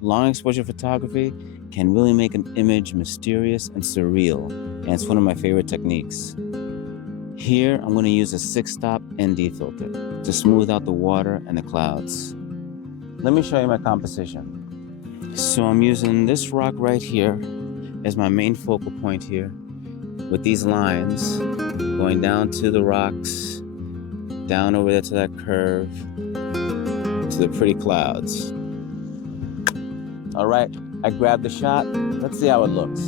long exposure photography can really make an image mysterious and surreal, and it's one of my favorite techniques. Here, I'm going to use a 6-stop ND filter to smooth out the water and the clouds. Let me show you my composition. So I'm using this rock right here as my main focal point here, with these lines going down to the rocks, down over there to that curve, to the pretty clouds. All right, I grabbed the shot. Let's see how it looks.